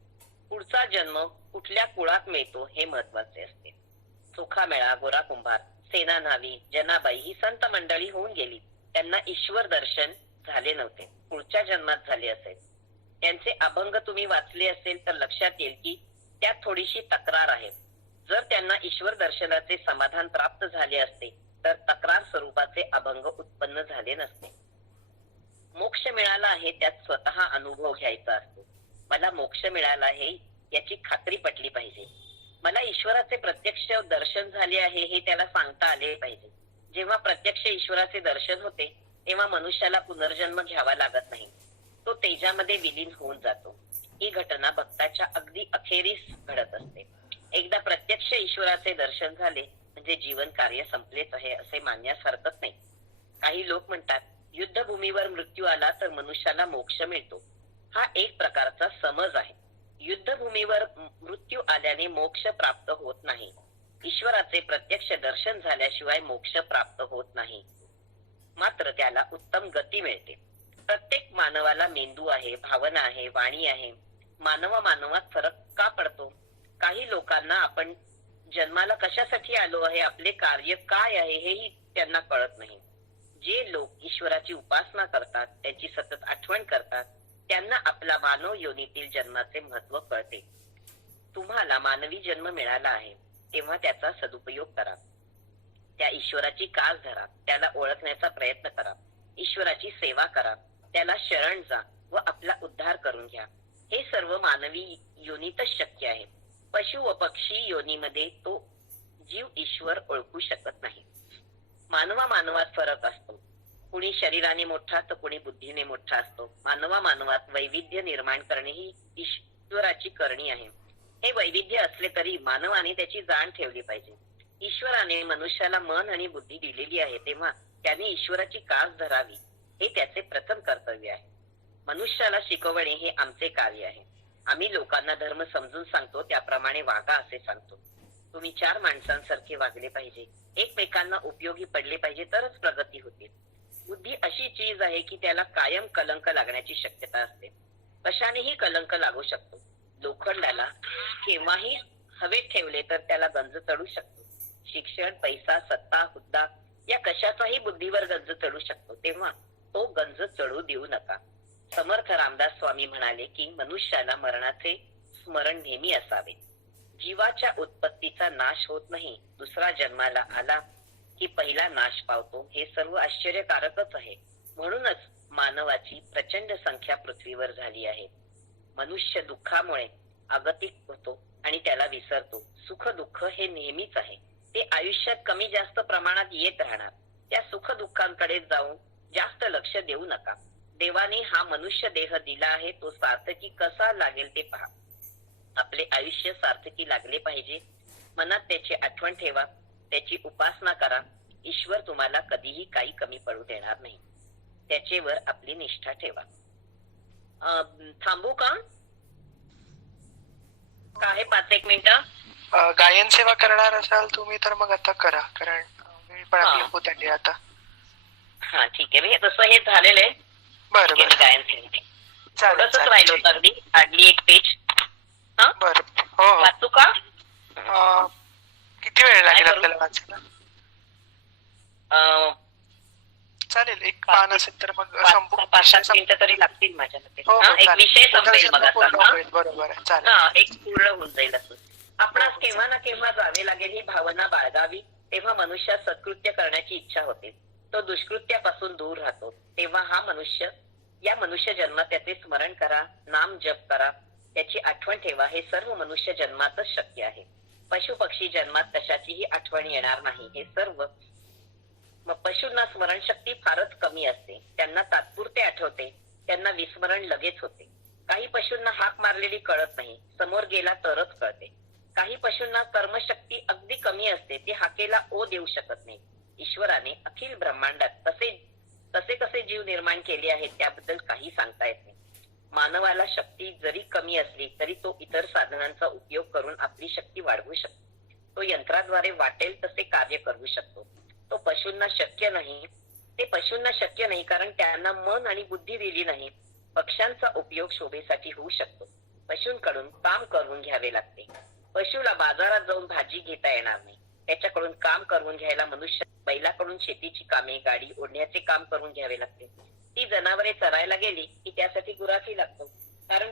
पुढचा जन्म कुठल्या कुळात मिळतो हे महत्वाचे असते. चोखामेळा, गोरा कुंभार, सेना न्हावी, जनाबाई ही संत मंडळी होऊन गेली, त्यांना ईश्वर दर्शन झाले नव्हते, पुढच्या जन्मात झाले असेल. त्यांचे अभंग तुम्ही वाचले असेल तर लक्षात येईल की त्यात थोडीशी तक्रार आहे. जर त्यांना ईश्वर दर्शनाचे समाधान प्राप्त झाले असते तर तक्रार स्वरूपाचे अभंग उत्पन्न झाले नसते. मोक्ष मिळाला आहे त्यात स्वतः अनुभव घ्यायचा असतो. मला मोक्ष मिळाला आहे याची खात्री पटली पाहिजे. मला ईश्वराचे प्रत्यक्ष दर्शन झाले आहे हे त्याला सांगता आले पाहिजे. जेव्हा प्रत्यक्ष ईश्वराचे दर्शन होते तेव्हा मनुष्याला पुनर्जन्म घ्यावा लागत नाही, तो तेजामध्ये विलीन होऊन जातो. ही घटना भक्ताच्या अगदी अखेरीस घडत असते. एकदा प्रत्यक्ष ईश्वराचे दर्शन झाले म्हणजे जीवन कार्य संपलेच आहे असे मानण्यास हरकत नाही. काही लोक म्हणतात युद्धभूमीवर मृत्यू आला तर मनुष्याला मोक्ष मिळतो. हा एक प्रकारचा समज आहे. युद्धभूमीवर मृत्यू आल्याने मोक्ष प्राप्त होत नाही. ईश्वराचे प्रत्यक्ष दर्शन झाल्याशिवाय मोक्ष प्राप्त होत नाही, मात्र त्याला उत्तम गती मिळते. प्रत्येक मानवाला मेंदू आहे, भावना आहे, वाणी आहे. मानवात फरक का पडतो? काही लोकांना आपण जन्माला कशासाठी आलो आहे, आपले कार्य काय आहे हेही त्यांना कळत नाही. जे लोक ईश्वराची उपासना करतात, त्याची सतत आठवण करतात, त्यांना आपला मानव योनीतील जन्माचे महत्व कळते. तुम्हाला मानवी जन्म मिळाला आहे तेव्हा त्याचा सदुपयोग करा. त्या ईश्वराची कास धरा, त्याला ओळखण्याचा प्रयत्न करा, ईश्वराची सेवा करा, त्याला शरण जा व आपला उद्धार करून घ्या. हे सर्व मानवी योनीतच शक्य आहे. पशु व पक्षी योनीमध्ये तो जीव ईश्वर ओळखू शकत नाही. मानवात फरक असतो. कुणी शरीराने मोठा तर कुणी बुद्धीने मोठा असतो. मानवात वैविध्य निर्माण करणे ही ईश्वराची करणी आहे. हे वैविध्य असले तरी मानवाने त्याची जाण ठेवली पाहिजे. ईश्वराने मनुष्याला मन आणि बुद्धी दिलेली आहे, तेव्हा त्याने ईश्वराची कास धरावी हे त्याचे प्रथम कर्तव्य आहे. मनुष्याला शिकवणे हे आमचे कार्य आहे. आम्ही लोकांना धर्म समजून सांगतो त्याप्रमाणे वागा असे सांगतो. तुम्ही चार माणसांसारखे वागले पाहिजे, एकमेकांना उपयोगी पडले पाहिजे, तरच प्रगती होते. बुद्धी अशी चीज आहे की त्याला कायम कलंक लागण्याची शक्यता असते. कशानेही कलंक लागू शकतो. लोखंडाला केव्हाही हवेत ठेवले तर त्याला गंज चढू शकतो. शिक्षण, पैसा, सत्ता, हुद्दा या कशाचाही बुद्धीवर गंज चढू शकतो, तेव्हा तो गंज चढू देऊ नका. समर्थ रामदास स्वामी म्हणाले की मनुष्याला मरणाचे स्मरण नेहमी असावे. जीवाच्या उत्पत्तीचा नाश होत नाही, दुसरा जन्माला आला की पहिला नाश पावतो. हे सर्व आश्चर्यकारकच आहे. म्हणूनच मानवाची प्रचंड संख्या पृथ्वीवर झाली आहे. मनुष्य दुःखामुळे अगतिक होतो आणि त्याला विसरतो. सुख दुःख हे नेहमीच आहे, ते आयुष्यात कमी जास्त प्रमाणात येत राहणार. त्या सुख दुःखांकडे जाऊन जास्त लक्ष देऊ नका. देवाने हा मनुष्य देह दिला आहे, तो सार्थकी कसा लागेल ते पहा. आपले आयुष्य सार्थकी लागले पाहिजे. मनात त्याची आठवण ठेवा, त्याची उपासना करा. ईश्वर तुम्हाला कधीही काही कमी पडू देणार नाही. त्याचेवर आपली निष्ठा ठेवा. थांबू का? काय 5-1 मिनिटं? गायन सेवा करणार असाल तुम्ही तर मग आता करा, कारण वेळ पण आपली हा. होत आली आता. हा ठीक आहे. हे तसं हे झालेलं आहे. बरं ठीक आहे, बरं गायन सेवा. चालेल थोडंसंच राहिलं होतं, अगदी हार्डली 1 पेज. हा, बरं. हो हो. वाचू का? किती वेळ लागेल करू? आपल्याला वाचायला? अं, चालेल, एक पान असेल तर मग 5-7 मिनिटं तरी लागतील माझ्या मते. हो, हो, हा, एक चालेल. विषय संपेल मग पूर्ण असा. हा? होईल. बरोबर आहे, चालेल. हा, एक पूर्ण होऊन जाईल असं. आपणास हो, केव्हा ना केव्हा जावे लागेल ही भावना बाळगावी, तेव्हा मनुष्यात सत्कृत्य करण्याची इच्छा होते. तो दुष्कृत्यापासून दूर राहतो. तेव्हा या मनुष्य जन्मात त्याचे स्मरण करा, नाम जप करा, त्याची आठवण ठेवा. हे सर्व मनुष्य जन्मातच शक्य आहे. पशु पक्षी जन्मात कशाचीही आठवण येणार नाही. हे सर्व मग पशूंना स्मरणशक्ती फारच कमी असते. त्यांना तात्पुरते आठवते, त्यांना विस्मरण लगेच होते. काही पशूंना हाक मारलेली कळत नाही, समोर गेला तरच कळते. काही पशूंना कर्मशक्ती अगदी कमी असते, ते हाकेला ओ देऊ शकत नाही. ईश्वराने अखिल ब्रह्मांडात कसे कसे जीव निर्माण केले आहेत त्याबद्दल काही सांगता येत नाही. मानवाला शक्ती जरी कमी असली तरी तो इतर साधनांचा उपयोग करून आपली शक्ती वाढवू शकतो. तो यंत्राद्वारे वाटेल तसे कार्य करू शकतो. तो पशूंना शक्य नाही. ते पशूंना शक्य नाही कारण त्यांना मन आणि बुद्धी दिली नाही. पक्ष्यांचा उपयोग शोभेसाठी होऊ शकतो. पशूंकडून काम करून घ्यावे लागते. पशुला बाजारात जाऊन भाजी घेता येणार नाही. त्याच्याकडून काम करून घ्यायला मनुष्य बैलाकडून शेतीची कामे, गाडी ओढण्याचे काम करून घ्यावे लागते. ती जनावरे चरायला गेली की त्यासाठी गुराखी लागतो, कारण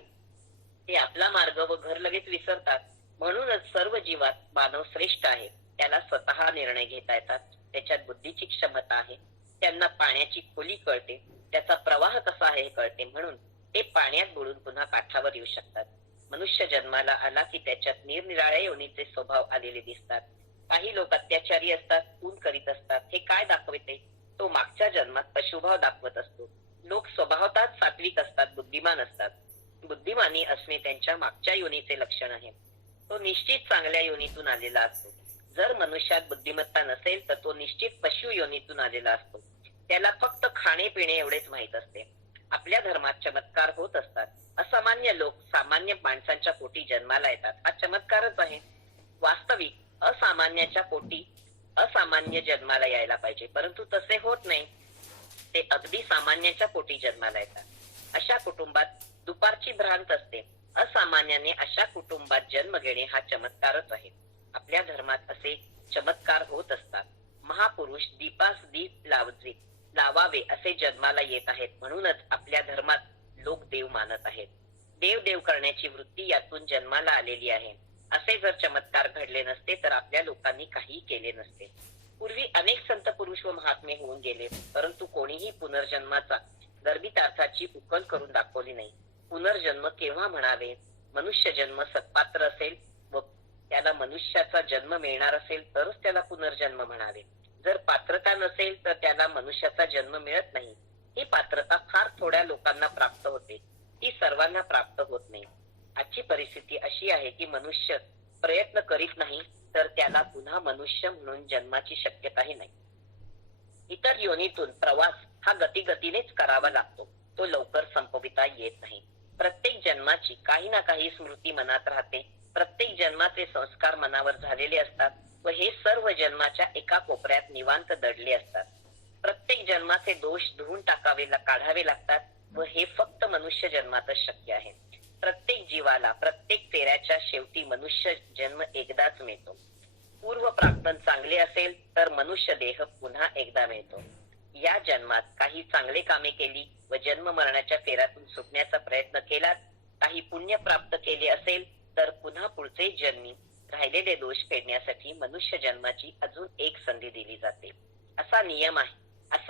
ते आपला मार्ग व घर लगेच विसरतात. म्हणूनच सर्व जीवात मानव श्रेष्ठ आहे. त्याला स्वतः निर्णय घेता येतात, त्याच्यात बुद्धीची क्षमता आहे, त्यांना पाण्याची खोली कळते, त्याचा प्रवाह कसा आहे हे कळते. म्हणून ते पाण्यात बुडून पुन्हा काठावर येऊ शकतात. मनुष्य जन्माला आला की त्याच्यात निरनिराळ्या योनीचे स्वभाव आलेले दिसतात. काही लोक अत्याचारी असतात, खून करीत असतात. हे काय दाखवते? तो मागच्या जन्मात पशुभाव दाखवत असतो. लोक स्वभावतःच सात्विक असतात, बुद्धिमान असतात. बुद्धिमानी असणे त्यांच्या मागच्या योनीचे लक्षण आहे. तो निश्चित चांगल्या योनीतून आलेला असतो. जर मनुष्यात बुद्धिमत्ता नसेल तर तो निश्चित पशु योनीतून आलेला असतो. त्याला फक्त खाणे पिणे एवढेच माहित असते. आपल्या धर्मात चमत्कार होत असतात. असामान्य लोक सामान्य माणसांच्या पोटी जन्माला येतात. हा चमत्कारच आहे. वास्तविक असामान्याच्या पोटी असामान्य जन्माला यायला पाहिजे, परंतु तसे होत नाही. ते अगदी सामान्याच्या पोटी जन्माला येतात. अशा कुटुंबात दुपारची भ्रांत असते. असामान्याने अशा कुटुंबात जन्म घेणे हा चमत्कारच आहे. आपल्या धर्मात असे चमत्कार होत असतात. महापुरुष दीपास दीप लावावे असे जन्माला येत आहेत. म्हणूनच आपल्या धर्मात लोक देव मानत आहेत. देव देव करण्याची वृत्ती यातून जन्माला आलेली आहे. असे जर चमत्कार घडले नसते तर आपल्या लोकांनी काही केले नसते. पूर्वी अनेक संत पुरुष व महात्मे होऊन गेले, परंतु कोणीही पुनर्जन्माचा गर्भितार्थाची उकल करून दाखवली नाही. पुनर्जन्म केव्हा म्हणावे? मनुष्य जन्म सत्पात्र असेल व त्याला मनुष्याचा जन्म मिळणार असेल तरच त्याला पुनर्जन्म म्हणावे. जर पात्रता नसेल तर त्याला मनुष्याचा जन्म मिळत नाही. ही पात्रता फार थोड्या लोकांना प्राप्त होते, ती सर्वांना प्राप्त होत नाही. आजची परिस्थिती अशी आहे की मनुष्य प्रयत्न करीत नाही तर त्याला पुन्हा मनुष्य म्हणून जन्माची शक्यताही नाही. इतर योनीतून प्रवास हा गतीगतीनेच करावा लागतो. तो लवकर संपविता येत नाही. प्रत्येक जन्माची काही ना काही स्मृती मनात राहते. प्रत्येक जन्माचे संस्कार मनावर झालेले असतात व हे सर्व जन्माच्या एका कोपऱ्यात निवांत दडले असतात. प्रत्येक जन्माचे दोष धुवून काढावे लागतात व हे फक्त मनुष्य जन्मातच शक्य आहे. प्रत्येक जीवाला प्रत्येक फेऱ्याच्या शेवटी मनुष्य जन्म एकदाच मिळतो. पूर्व प्राक्तन चांगले असेल तर मनुष्य देह पुन्हा एकदा मिळतो. या जन्मात काही चांगले कामे केली व जन्म मरणाच्या फेऱ्यातून सुटण्याचा प्रयत्न केला, काही पुण्य प्राप्त केले असेल तर पुन्हा पुढचे जन्मी राहिलेले दोष फेडण्यासाठी मनुष्य जन्माची अजून एक संधी दिली जाते. असा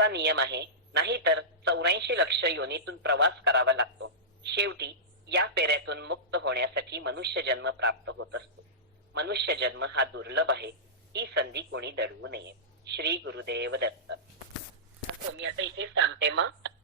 नियम आहे. नाहीतर 84 लक्ष योनीतून प्रवास करावा लागतो. शेवटी या फेऱ्यातून मुक्त होण्यासाठी मनुष्य जन्म प्राप्त होत असतो. मनुष्य जन्म हा दुर्लभ आहे. ही संधी कोणी दडवू नये. श्री गुरुदेव दत्त. मी आता इथेच थांबते मग.